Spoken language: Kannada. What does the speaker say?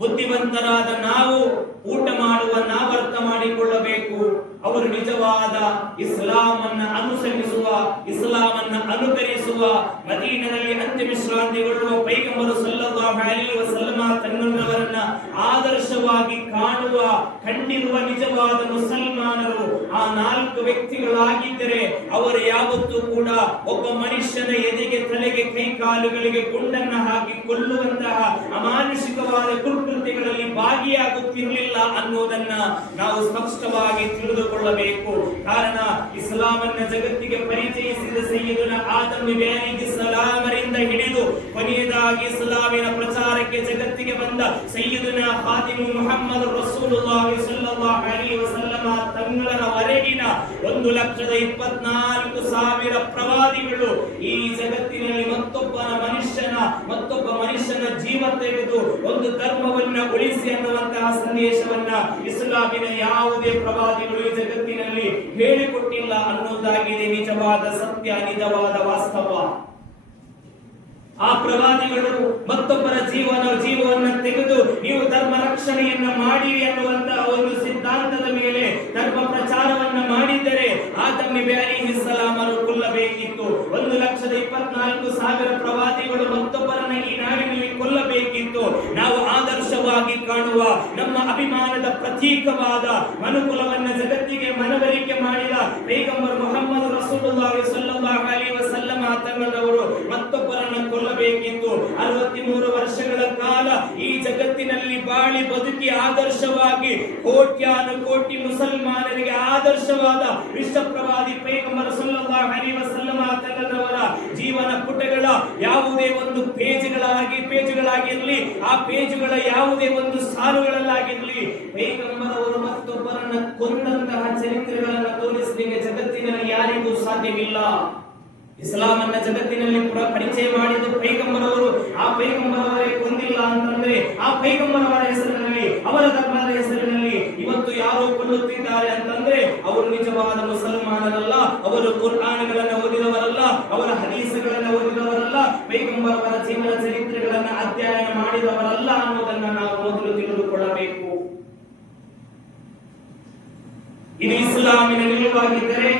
ಬುದ್ಧಿವಂತರಾದ ನಾವು ಊಟ ಮಾಡುವ ನಾವರ್ಥ ಮಾಡಿಕೊಳ್ಳಬೇಕು. ಅವರು ನಿಜವಾದ ಇಸ್ಲಾಮನ್ನ ಅನುಸರಿಸುವ, ಇಸ್ಲಾಮನ್ನ ಅನುಕರಿಸುವ, ಮದೀನದಲ್ಲಿ ಅಂತ್ಯವಿಶ್ರಾಂತಿಗೊಳ್ಳುವ ಪೈಗಂಬರು ಸಲ್ಲಲ್ಲಾಹು ಅಲೈಹಿ ವಸಲ್ಲಮ ತನ್ನವರನ್ನ ಆದರ್ಶವಾಗಿ ಕಂಡಿರುವ ನಿಜವಾದ ಮುಸಲ್ಮಾನರು ಆ 4 ವ್ಯಕ್ತಿಗಳಾಗಿದ್ದರೆ ಅವರು ಯಾವತ್ತೂ ಕೂಡ ಒಬ್ಬ ಮನುಷ್ಯನ ಎದೆಗೆ, ತಲೆಗೆ, ಕೈಕಾಲುಗಳಿಗೆ ಗುಂಡನ್ನ ಹಾಕಿ ಕೊಲ್ಲುವಂತಹ ಅಮಾನುಷಿಕವಾದ ಕುಕೃತ್ಯಗಳಲ್ಲಿ ಭಾಗಿಯಾಗುತ್ತಿರಲಿಲ್ಲ ಅನ್ನೋದನ್ನ ನಾವು ಸ್ಪಷ್ಟವಾಗಿ ತಿಳಿದುಕೊಳ್ಳಬೇಕು. ಕಾರಣ ಇಸ್ಲಾಮನ್ನ ಜಗತ್ತಿಗೆ ಪರಿಚಯಿಸಿದ ಸಯ್ಯಿದುನ ಆದಮ್ ಸಲಾಮರಿಂದ ಹಿಡಿದು ಕೊನೆಯದಾಗಿ ಇಸ್ಲಾಮಿನ ಪ್ರಚಾರಕ್ಕೆ ಜಗತ್ತಿಗೆ ಬಂದ ಸಯ್ಯಿದುನ ಖಾತಿಮು ಮುಹಮ್ಮದ್ ರಸೂಲುಲ್ಲಾಹಿ ಸ್ವಲ್ಲಲ್ಲಾಹು ಅಲೈಹಿ ವಸಲ್ಲಮ ತಂಗಳವರೆಗಿನ 1,24,000 ಪ್ರವಾದಿಗಳು ಈ ಜಗತ್ತಿನಲ್ಲಿ ಮತ್ತೊಬ್ಬ ಮನುಷ್ಯನ ಜೀವ ತೆಗೆದು ಒಂದು ಧರ್ಮವನ್ನ ಉಳಿಸಿ ಅನ್ನುವಂತಹ ಸಂದೇಶವನ್ನ ಇಸ್ಲಾಮಿನ ಯಾವುದೇ ಪ್ರವಾದಿಗಳು ಈ ಜಗತ್ತಿನಲ್ಲಿ ಹೇಳಿಕೊಟ್ಟಿಲ್ಲ ಅನ್ನೋದಾಗಿದೆ ನಿಜವಾದ ಸತ್ಯ, ನಿಜವಾದ ವಾಸ್ತವ. ಆ ಪ್ರವಾದಿಗಳು ಮತ್ತೊಬ್ಬರ ಜೀವವನ್ನು ತೆಗೆದು ನೀವು ಧರ್ಮ ರಕ್ಷಣೆಯನ್ನ ಮಾಡಿರಿ ಅನ್ನುವಂತಹ ಒಂದು ಸಿದ್ಧಾಂತದ ಮೇಲೆ ಧರ್ಮ ಪ್ರಚಾರವನ್ನ ಮಾಡಿದ್ದರೆ ಆದಮ್ ನಬಿ ಅಲೈಹಿಸ್ಸಲಾಮರು ಕೊಲ್ಲಬೇಕಿತ್ತು. 1,24,000 ಪ್ರವಾದಿಗಳು ಮತ್ತೊಬ್ಬರನ್ನ ಈ ನಾಡಿನಲ್ಲಿ ಕೊಲ್ಲಬೇಕಿತ್ತು. ನಾವು ಆದರ್ಶವಾಗಿ ಕಾಣುವ ನಮ್ಮ ಅಭಿಮಾನದ ಪ್ರತೀಕವಾದ ಮನುಕುಲವನ್ನ ಜಗತ್ತಿಗೆ ಮನವರಿಕೆ ಮಾಡಿದ ಪೈಗಂಬರ್ ಮುಹಮ್ಮದ್ ರಸೂಲುಲ್ಲಾಹಿ ಸ್ವಲ್ಲಲ್ಲಾಹು ಅಲೈಹಿ ವಸಲ್ಲಮ ತಂಗಳವರು ಮತ್ತೊಬ್ಬರನ್ನ ಕೊಲ್ಲಬೇಕಿತ್ತು. 63 ವರ್ಷಗಳ ಕಾಲ ಈ ಜಗತ್ತಿನಲ್ಲಿ ಬಾಳಿ ಬದುಕಿ ಆದರ್ಶವಾಗಿ ಕೋಟ್ಯಾನುಕೋಟಿ ಮುಸಲ್ಮಾನರಿಗೆ ಆದರ್ಶವಾದ ವಿಶ್ವಪ್ರವಾದಿ ಪೈಗಂಬರ್ ಸಲ್ಲಲ್ಲಾಹು ಅಲೈಹಿ ವಸಲ್ಲಮ ತಂಗಳವರ ಜೀವನ ಪುಟಗಳ ಯಾವುದೇ ಒಂದು ಪೇಜುಗಳಾಗಿರಲಿ, ಆ ಪೇಜುಗಳ ಯಾವುದೇ ಒಂದು ಸಾಲುಗಳಲ್ಲಾಗಿರಲಿ ಪೈಗಂಬರ್ ಅವರು ಮತ್ತೊಬ್ಬರನ್ನ ಕೊಂದಂತಹ ಚರಿತ್ರೆಗಳನ್ನು ತೋರಿಸಲಿಕ್ಕೆ ಜಗತ್ತಿನಲ್ಲಿ ಯಾರಿಗೂ ಸಾಧ್ಯವಿಲ್ಲ. ಇಸ್ಲಾಮನ್ನ ಜಗತ್ತಿನಲ್ಲಿ ಪರಿಚಯ ಮಾಡಿದ ಪೈಗಂಬರವರು ಆ ಪೈಗಂಬರವರೇ ಕೊಂದಿಲ್ಲ ಅಂತಂದ್ರೆ ಆ ಪೈಗಂಬರವರ ಹೆಸರಿನಲ್ಲಿ, ಅವರ ಧರ್ಮದ ಹೆಸರಿನಲ್ಲಿ ಇವತ್ತು ಯಾರೋ ಕೊಲ್ಲುತ್ತಿದ್ದಾರೆ ಅಂತಂದ್ರೆ ಅವರು ನಿಜವಾದ ಮುಸಲ್ಮಾನರಲ್ಲ, ಅವರು ಕುರ್ಆನ್ಗಳನ್ನ ಓದಿದವರಲ್ಲ, ಅವರ ಹದೀಸ್ಗಳನ್ನ ಓದಿದವರಲ್ಲ, ಪೈಗಂಬರವರ ಜೀವನ ಚರಿತ್ರೆಗಳನ್ನ ಅಧ್ಯಯನ ಮಾಡಿದವರಲ್ಲ ಅನ್ನೋದನ್ನ ನಾವು ಮೊದಲು ತಿಳಿದುಕೊಳ್ಳಬೇಕು. ಇದು ಇಸ್ಲಾಮಿನ ನಿಲುವಾಗಿದ್ದರೆ